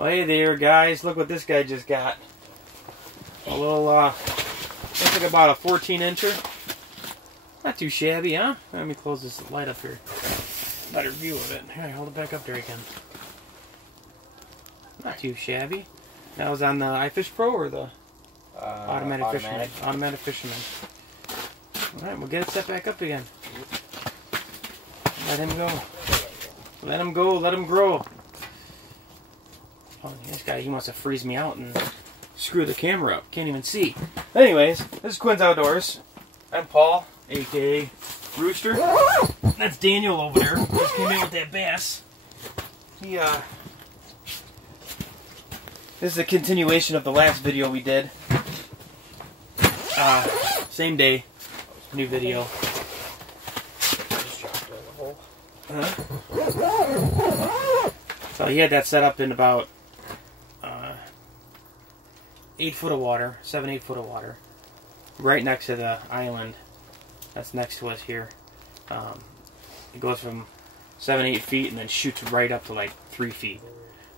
Well, hey there, guys. Look what this guy just got. A little, looks like about a 14-incher. Not too shabby, huh? Let me close this light up here. Better view of it. Here, hold it back up there again. Not too shabby. That was on the iFish Pro or the automatic fisherman? Automatic fisherman. Alright, we'll get it set back up again. Let him go. Let him go. Let him grow. Oh, this guy, he wants to freeze me out and screw the camera up. Can't even see. Anyways, this is Quinn's Outdoors. I'm Paul, a.k.a. Rooster. That's Daniel over there. Just came in with that bass. This is a continuation of the last video we did. Same day. New video. So he had that set up in about 8 foot of water, 7-8 foot of water, right next to the island that's next to us here. It goes from 7-8 feet and then shoots right up to like 3 feet.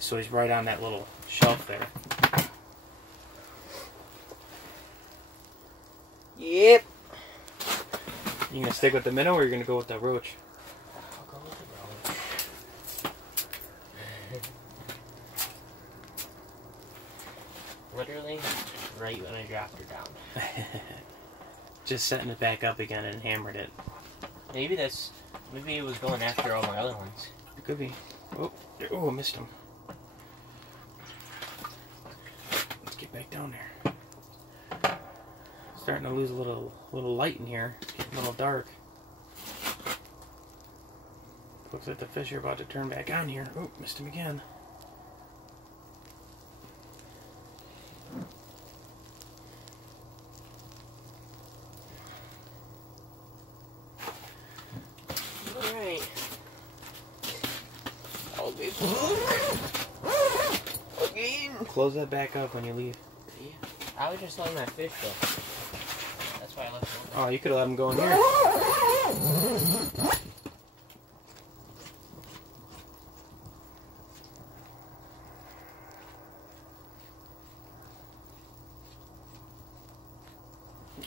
So he's right on that little shelf there. Yep. You gonna stick with the minnow or you gonna go with the roach? I'll go with the roach. Literally, right when I dropped her down. Just setting it back up again and hammered it. Maybe it was going after all my other ones. It could be. Oh, I missed him. Let's get back down there. Starting to lose a little light in here. It's getting a little dark. Looks like the fish are about to turn back on here. Oh, missed him again. Alright. I'll be again. Close that back up when you leave. Yeah. I was just letting that fish go. That's why I left it open. Oh, you could have let him go in here.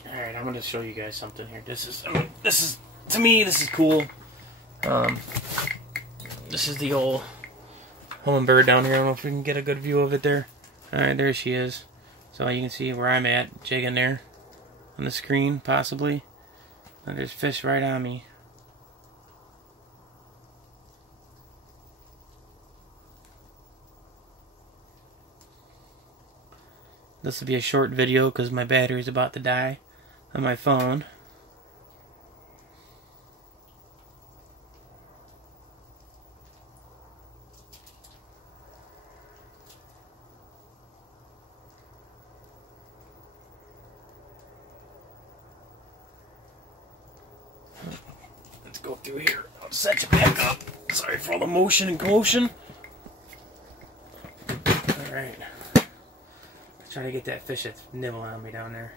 Alright, I'm going to show you guys something here. To me, this is cool. This is the old hummingbird down here. I don't know if we can get a good view of it there. Alright, there she is. So you can see where I'm at, jigging there on the screen, possibly. And there's fish right on me. This will be a short video because my battery's about to die on my phone. Let's go through here. I'll set you back up. Sorry for all the motion and commotion. Alright. Trying to get that fish that's nibbling on me down there.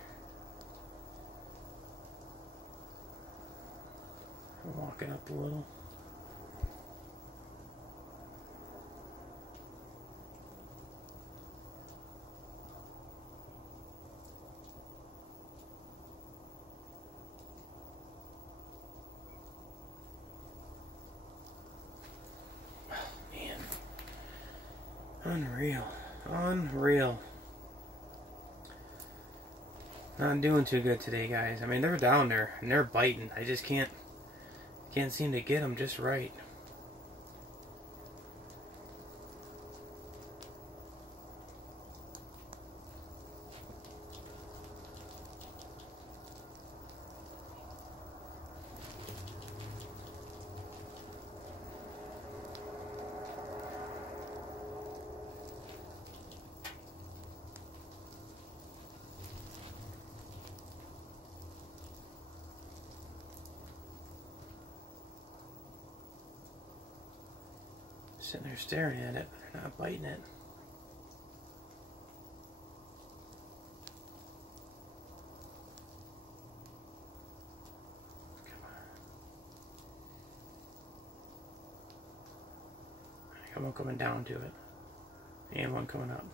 I'm walking up a little. Unreal. Unreal. Not doing too good today, guys. I mean, they're down there and they're biting. I just can't seem to get them just right. Sitting there staring at it, but they're not biting it. Come on. I think I'm coming down to it. And one coming up.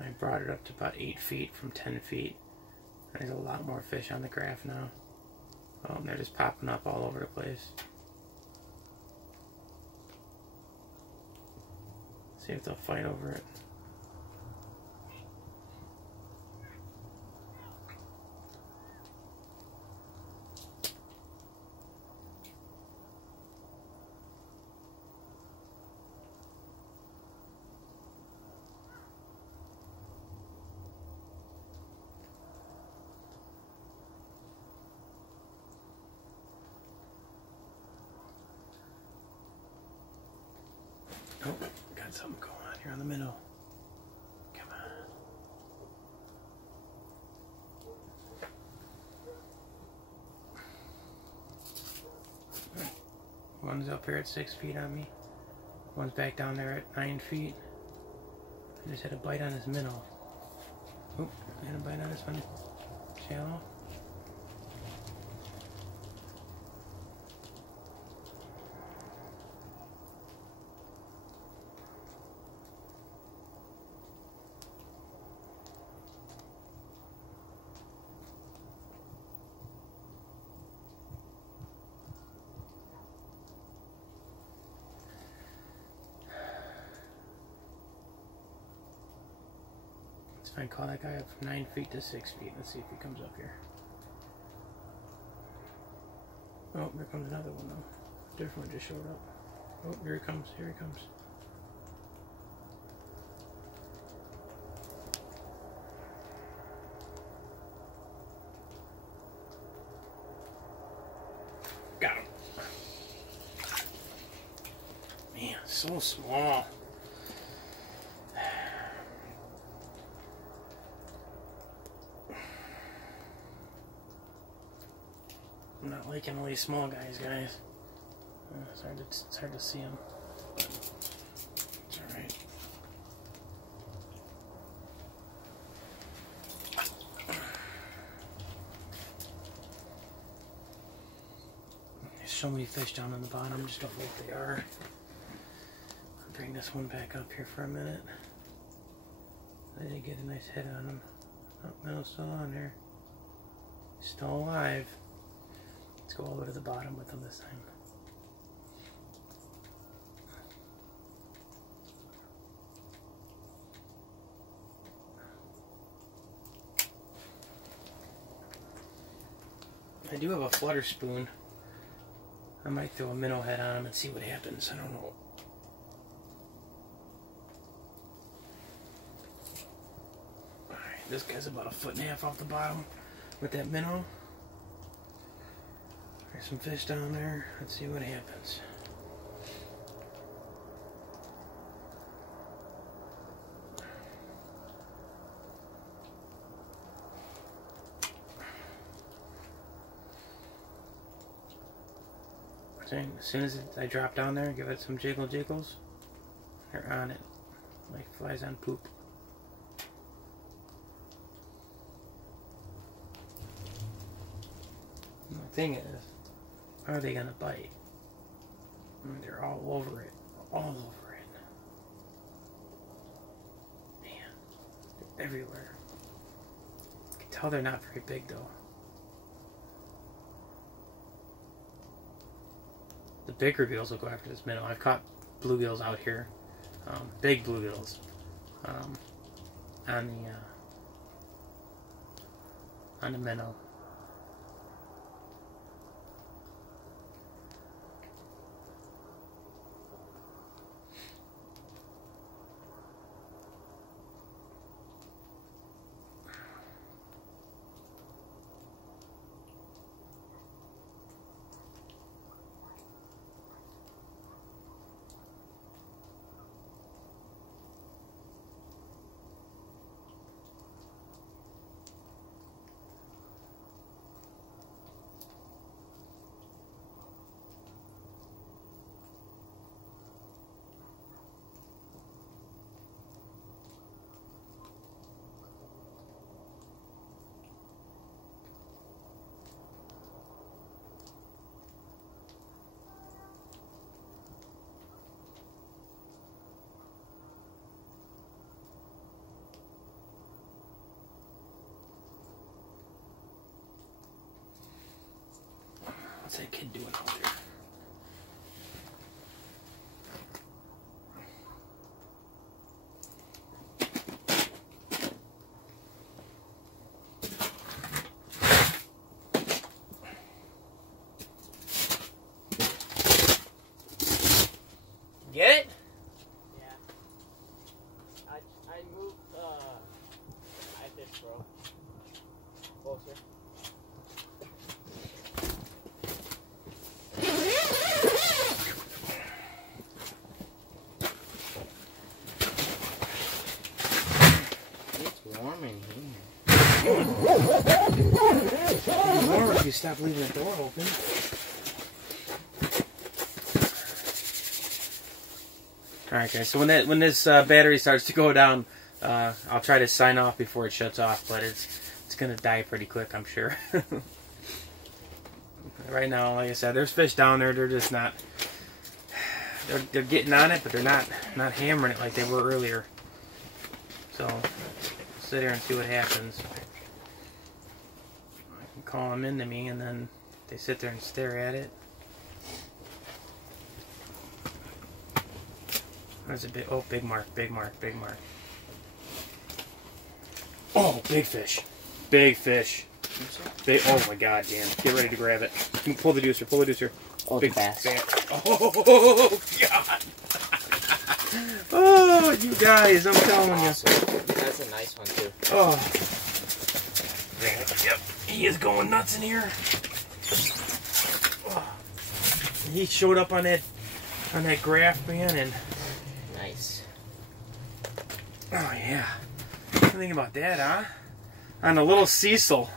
I brought it up to about 8 feet from 10 feet. There's a lot more fish on the graph now. Oh, they're just popping up all over the place. See if they'll fight over it. Oh, got something going on here in the middle. Come on. One's up here at 6 feet on me. One's back down there at 9 feet. I just had a bite on his minnow. Oh, I had a bite on this one. Shallow. I call that guy up from 9 feet to 6 feet. Let's see if he comes up here. Oh, there comes another one though. Different one just showed up. Oh, here he comes. Here he comes. Got him. Man, so small. I'm not liking all these small guys. It's hard to see them. It's alright. There's so many fish down on the bottom, just don't know what they are. I'll bring this one back up here for a minute. I didn't get a nice hit on him. Oh, no, still on there. Still alive. Let's go all the way to the bottom with them this time. I do have a flutter spoon. I might throw a minnow head on him and see what happens. I don't know. Alright, this guy's about 1.5 feet off the bottom with that minnow. There's some fish down there. Let's see what happens. As soon as I drop down there, give it some jiggles, they're on it, like flies on poop. And the thing is, are they gonna bite? I mean, they're all over it, all over it. Man, they're everywhere. You can tell they're not very big though. The bigger gills will go after this minnow. I've caught bluegills out here, big bluegills, on the minnow. What's that kid doing out there? Get it? Yeah. I moved, I fish, bro. Closer. It's warm in here. It'd be warmer if you stop leaving the door open. Alright guys, so when this battery starts to go down, I'll try to sign off before it shuts off, but it's gonna die pretty quick, I'm sure. Right now, like I said, there's fish down there. They're just not. They're getting on it, but they're not hammering it like they were earlier. So sit here and see what happens. I can call them into me, and then they sit there and stare at it. There's a big, oh, big mark, big mark, big mark. Oh, big fish. Big fish. Big, oh my god, Dan. Get ready to grab it. Pull the deucer, pull the deucer. Oh, big bass. Oh, god. Oh, you guys, I'm telling you. Awesome. That's a nice one, too. Oh. Yep, he is going nuts in here. Oh. He showed up on that graph, man, and... Nice. Oh, yeah. What do you think about that, huh? On a little Cecil.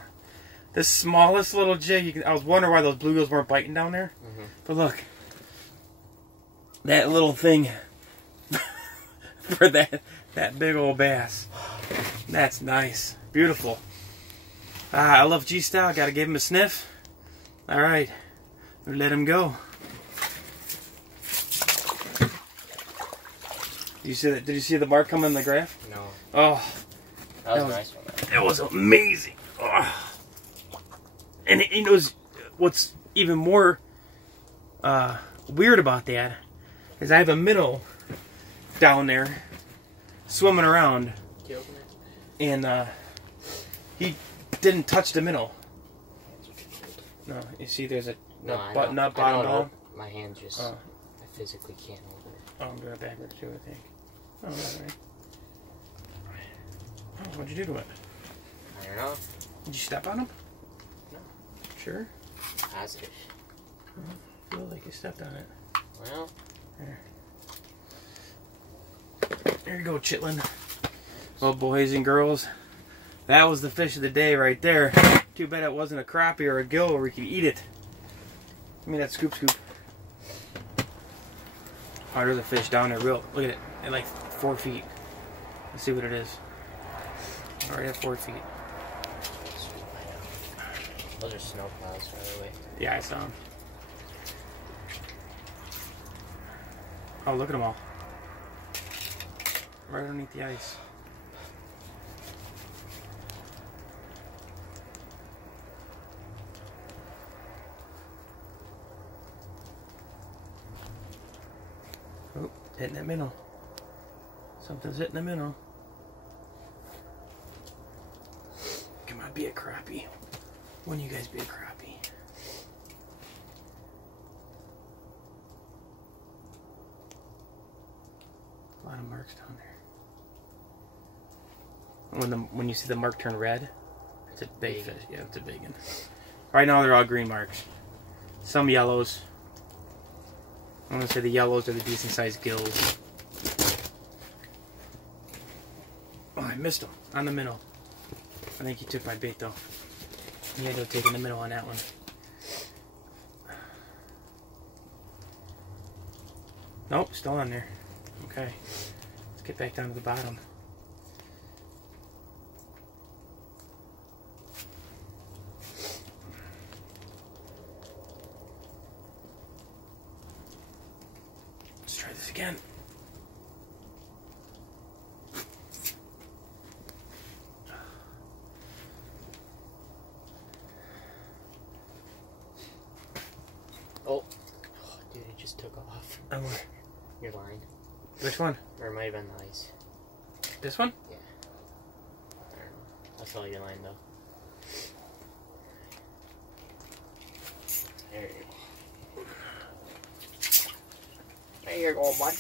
The smallest little jig. I was wondering why those bluegills weren't biting down there. Mm-hmm. But look. That little thing. For that big old bass. That's nice. Beautiful. I love G-Style. Gotta give him a sniff. Alright. Let him go. Did you see that? Did you see the mark come in the graph? No. Oh. That was a nice one. That was amazing. Oh. And it was, what's even more weird about that is I have a minnow down there swimming around, and he didn't touch the minnow. No, you see, there's a button up, bottom down. My hand just, I physically can't hold it. Oh, I'm doing it backwards too, I think. Oh, alright. Oh, what'd you do to it? I don't know. Did you step on him? No. Sure? Positive. I feel like you stepped on it. Well. There you go, chitlin. Well, boys and girls, that was the fish of the day right there. Too bad it wasn't a crappie or a gill where we could eat it. Give me that scoop. Oh, there's a fish down there. Look at it. At like 4 feet. Let's see what it is. Alright at 4 feet. Those are snow plows, by the way. Yeah, I saw them. Oh, look at them all. Right underneath the ice. Oh, hitting that minnow. Something's hitting the minnow. Come on, be a crappie. When you guys be a crappie? A lot of marks down there. When you see the mark turn red, it's a big fish. Yeah, it's a big one. Right now they're all green marks. Some yellows. I'm gonna say the yellows are the decent sized gills. Oh, I missed him on the minnow. I think he took my bait though. He ended up taking the minnow on that one. Nope, still on there. Okay, let's get back down to the bottom. Let's try this again. Oh, dude, it just took off. Oh, what? Your line. Which one? Or it might have been the ice. This one? Yeah. I don't know. I'll tell your line though. There you go. There you go, bud.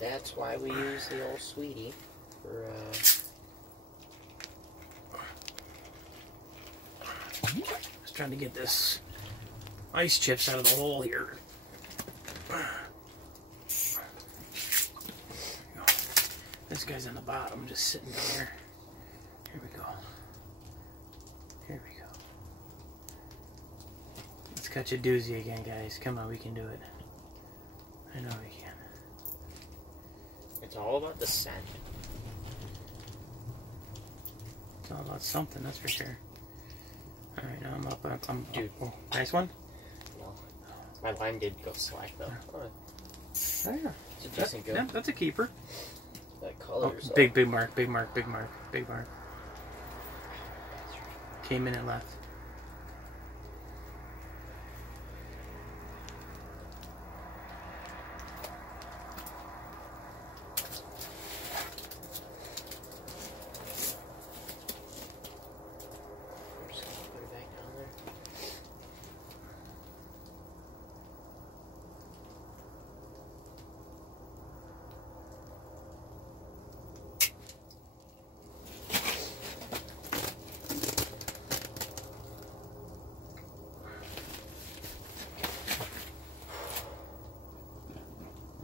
That's why we use the old sweetie for, Just trying to get this ice chips out of the hole here. This guy's on the bottom, just sitting there. Here we go. Here we go. Let's catch a doozy again, guys. Come on, we can do it. I know we can. it's all about the scent. It's all about something, that's for sure. Alright, now I'm up. I'm Dude. Oh, nice one? No. My line did go slack though. Oh, Oh, yeah. it's a decent go. Yeah, that's a keeper. That Oh, color's big mark, big mark, big mark, big mark. That's right. Came in and left. I'm just gonna put it back down there.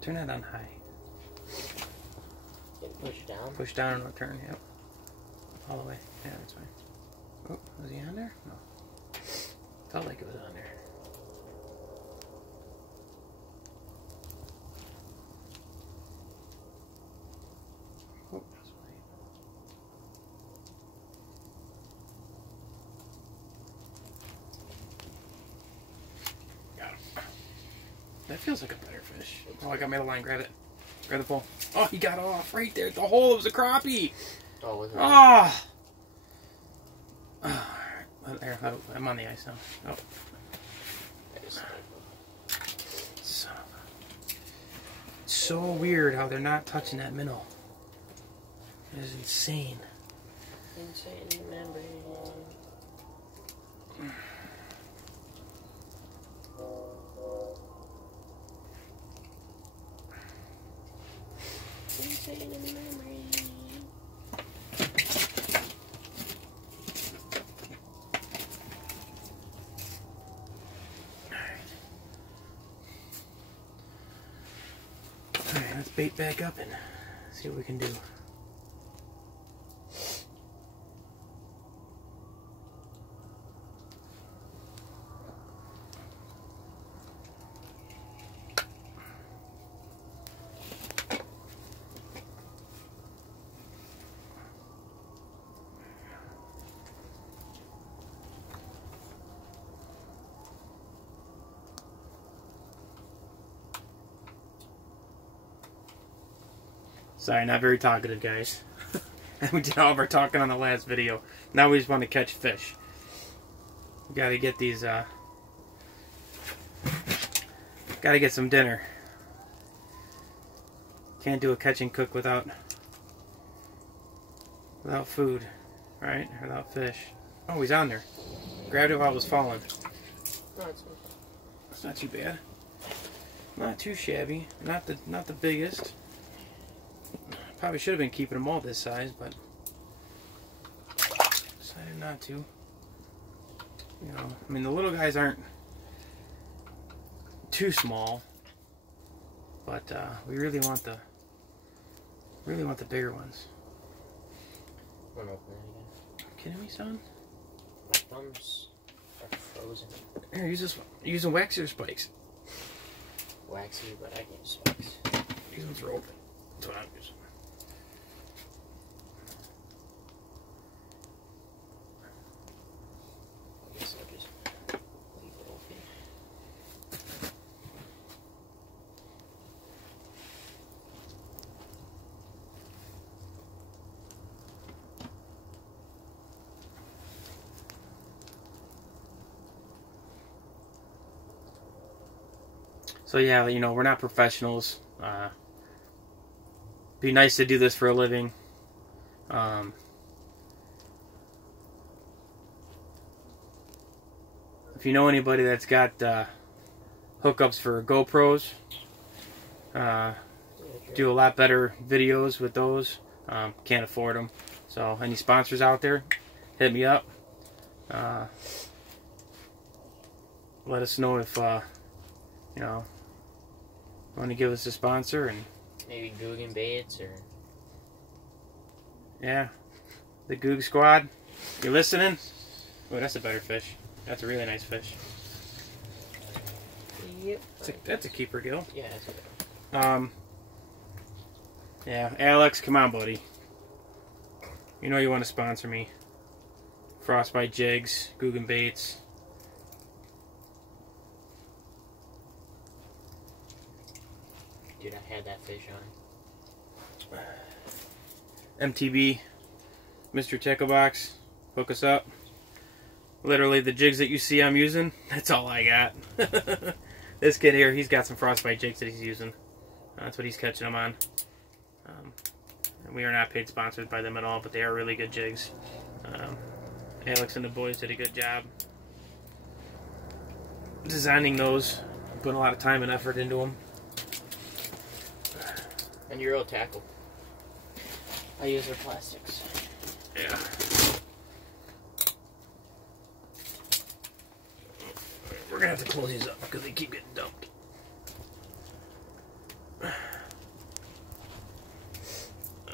Turn that on high. Push it down. Push down and return, yep. All the way. Yeah, that's fine. Oh, was he on there? No. Felt like it was on there. Oh, that's right. Got him. That feels like a better fish. Oh, I got middle line. Grab it. Grab the pole. Oh, he got off right there. The hole. It was a crappie. Oh, was it? Ah! Oh. There, I'm on the ice now. Oh. I just Son of a... It's so weird how they're not touching that minnow. It is insane. insane membrane. Insane membrane. Alright, let's bait back up and see what we can do. Sorry, not very talkative, guys. We did all of our talking on the last video. Now we just want to catch fish. We gotta get these, gotta get some dinner. Can't do a catch and cook without food, right? Without fish. Oh, he's on there. Grabbed it while it was falling. No, it's okay. It's not too bad. Not too shabby. Not the biggest. Probably should have been keeping them all this size, but decided not to. You know, I mean, the little guys aren't too small, but we really want the bigger ones. I'm gonna open that again. Kidding me, son? My thumbs are frozen. Here, use waxer spikes. Waxy, but I get spikes. These ones are open. That's what I'm using. I guess I'll just leave it open. So yeah, you know, we're not professionals. Be nice to do this for a living. If you know anybody that's got hookups for GoPros, do a lot better videos with those. Can't afford them. So any sponsors out there, hit me up. Let us know if you know, want to give us a sponsor, and maybe Guggen baits or yeah, the Goog Squad. You listening? Oh, that's a better fish. That's a really nice fish. yep. That's a keeper, Gil. Yeah, that's okay. Yeah, Alex, come on, buddy. You know you want to sponsor me. Frostbite jigs, Guggen baits. Dude, I had that fish on. MTB, Mr. Tackle Box, hook us up. Literally, the jigs that you see I'm using, that's all I got. This kid here, he's got some Frostbite jigs that he's using. That's what he's catching them on. And we are not paid sponsors by them at all, but they are really good jigs. Alex and the boys did a good job designing those. Putting a lot of time and effort into them. And your old tackle. I use their plastics. Yeah. We're gonna have to close these up because they keep getting dumped.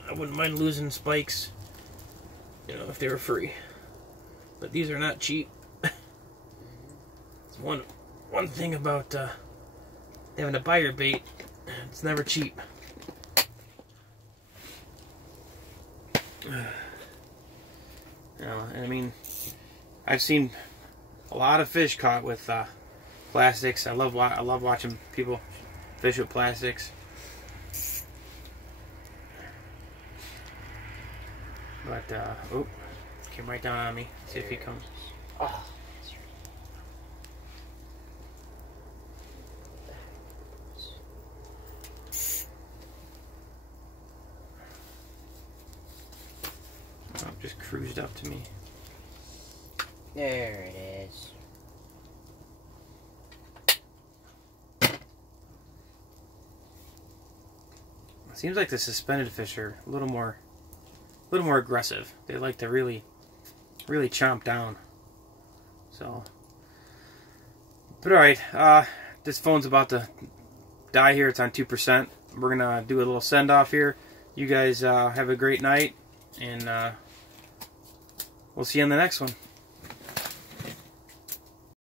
I wouldn't mind losing spikes, you know, if they were free. But these are not cheap. It's one thing about having to buy your bait. It's never cheap. You know, I mean, I've seen a lot of fish caught with plastics. I love watching people fish with plastics. But oh, came right down on me. See if he comes. Oh, Oh, just cruised up to me. there it is. It seems like the suspended fish are a little more aggressive. They like to really chomp down. So, but all right, this phone's about to die here. It's on 2%. We're gonna do a little send off here. You guys have a great night, and we'll see you on the next one.